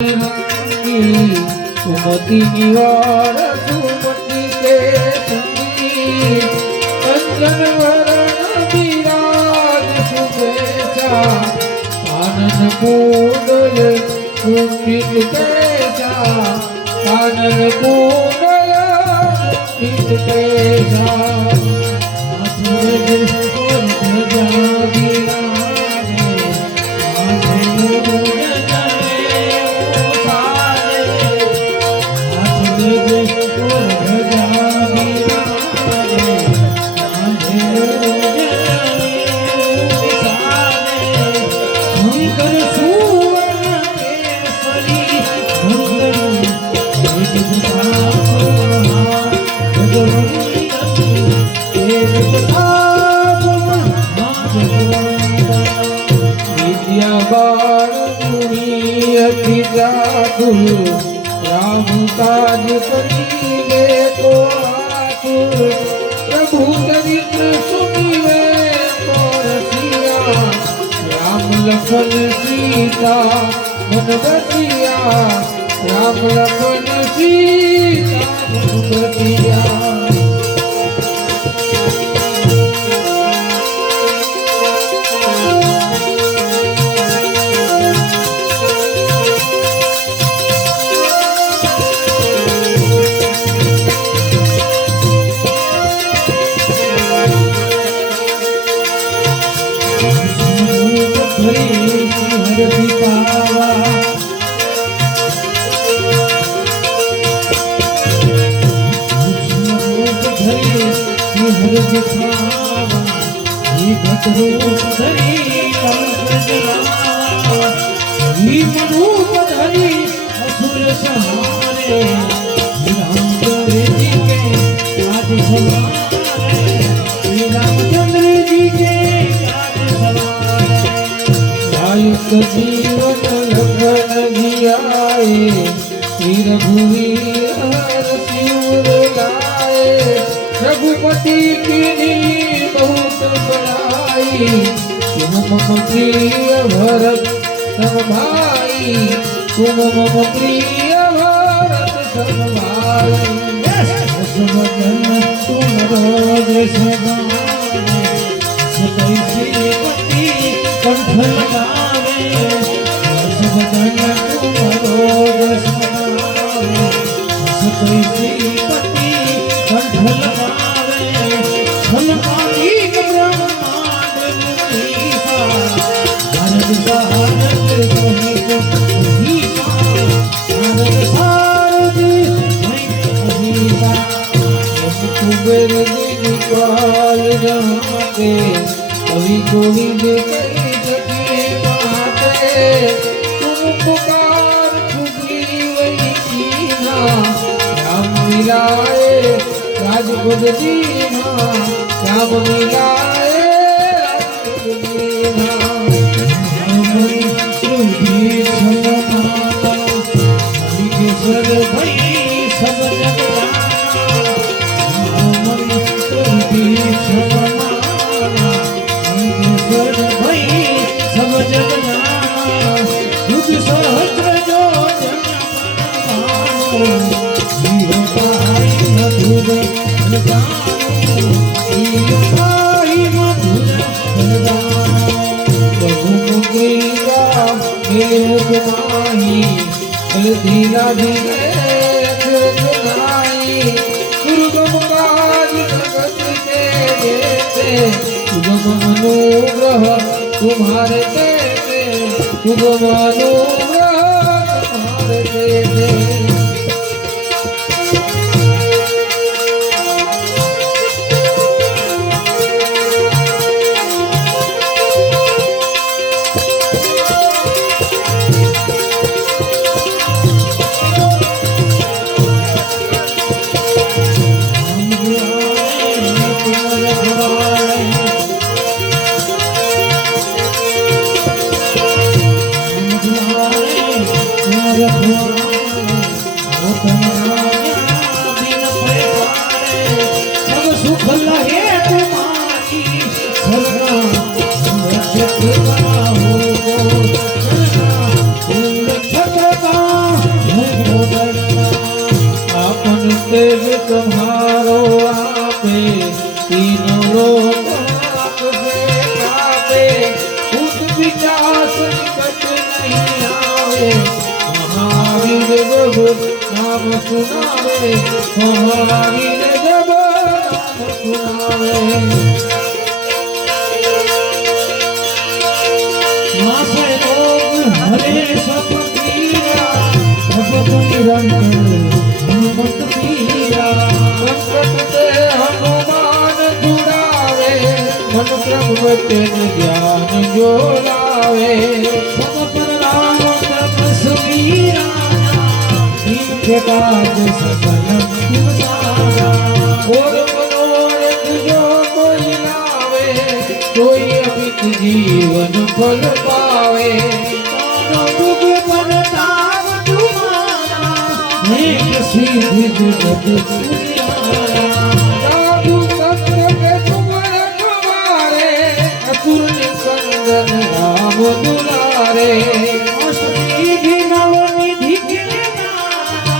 सुमति निवार सुमति के संगी कंचन वरण विराज सुबेशा कानन कुंडल कुंडित कैसा कानन कुंडल कुंडित कैसा राम काज करीबे को आतुर प्रभु चरित्र सुनिवे तो रसिया राम लखन सीता मन बसिया राम लखन सीता मन बसिया रामचंद्र जी के जीवन लखन जियाए श्री रघुवीर शिवर लाए रघुपति की बहुत बड़ाई तुम मम प्रिय भरत सम भाई तुम मम प्रिय भरत सम भाई तुम रोज कंठ लगावे कवि गोविंद तुम पुकार राम मिलाए राजपुत दीना राम मिलाए राजपुत दीना सब धीरा धीरे दुर्गम काज जगत के देते सुगम अनुग्रह तुम्हारे देते सुगम अनुग्रह तुम्हारे देते छत्रपति तेज तुम्हारो आपे तीनों लोग आपसे कापे उस विचास निकट नहीं आवे महावीर जब नाम सुनावे महावीर जब नाम सुनावे मासे लोग हरे सब पीरा भगत निरंतर हनुमत पीरा संकट से हनुमान छुड़ावे मन क्रम वचन ज्ञान जो लावे सब पर राम तपस्वीरा इनके काज सफल तुम सारा और मनोरथ जो कोई लावे कोई अमित जीवन फल पावे दुख परताप तुम्हारा एक सिद्धि जगत साधु संत के तुम रखवारे असुर निकंदन राम दुलारे अष्टसिद्धि नवनिधि के दाता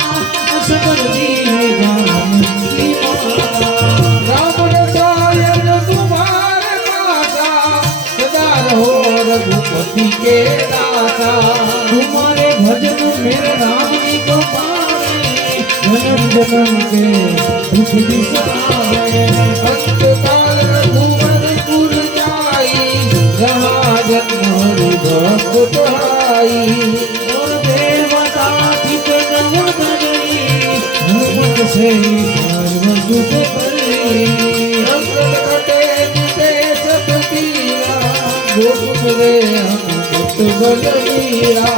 असबर दीन जान की माता राम रसायन तुम्हारे माता सदा रहो रघुपति के दाता तुम्हारे भजन मेरे राम जी को पावे जन्म जन्म के दुख बिसरावे अंत काल रघुवर पुर जाई जहाँ जन्म हरि भक्त कहाई और देवता चित नव धरई हनुमत से सर्व सुख करई संकट कटे जिते सब पीरा गोकुल रे हनुमत बलवीरा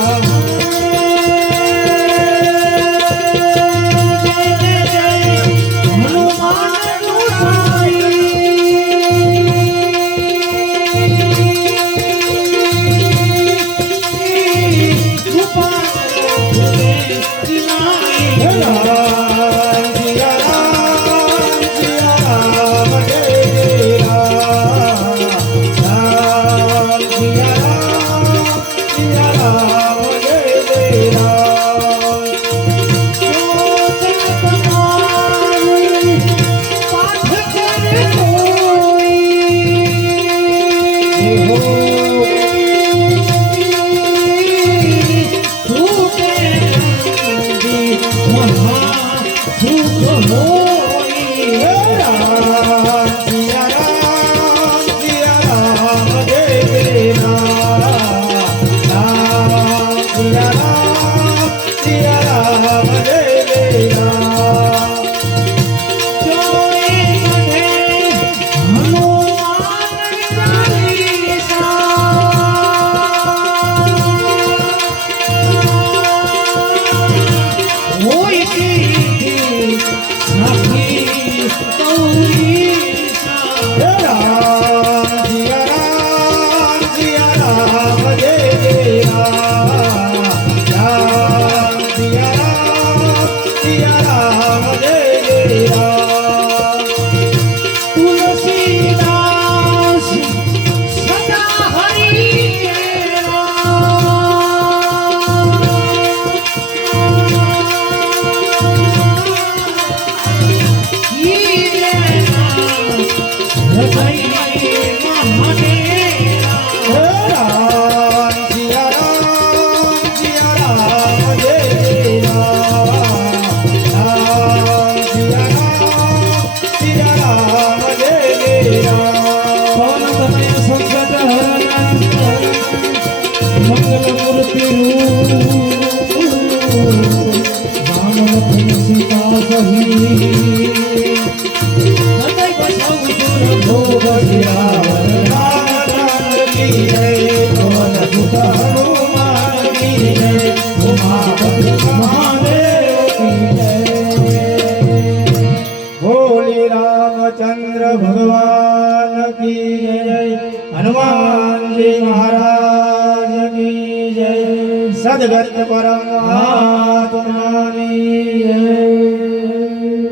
रामचंद्र भगवान की जय। हनुमान जी महाराज की जय। सदगत परमात्मा की जय।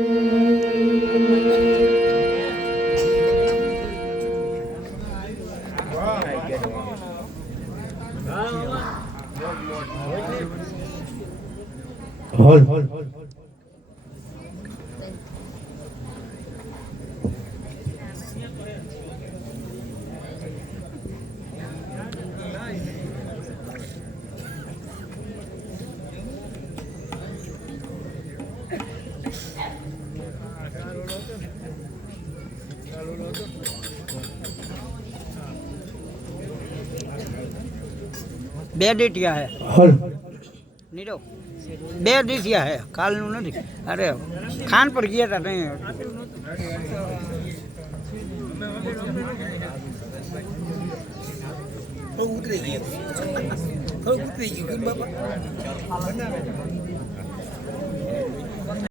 બે ડીટિયા હે હલ નીરો બે ડીટિયા હે કાલનું નથી અરે ખાન પર ગયા હતા નહીં ઉતરી ગયું ઉતરી ગયું બાપા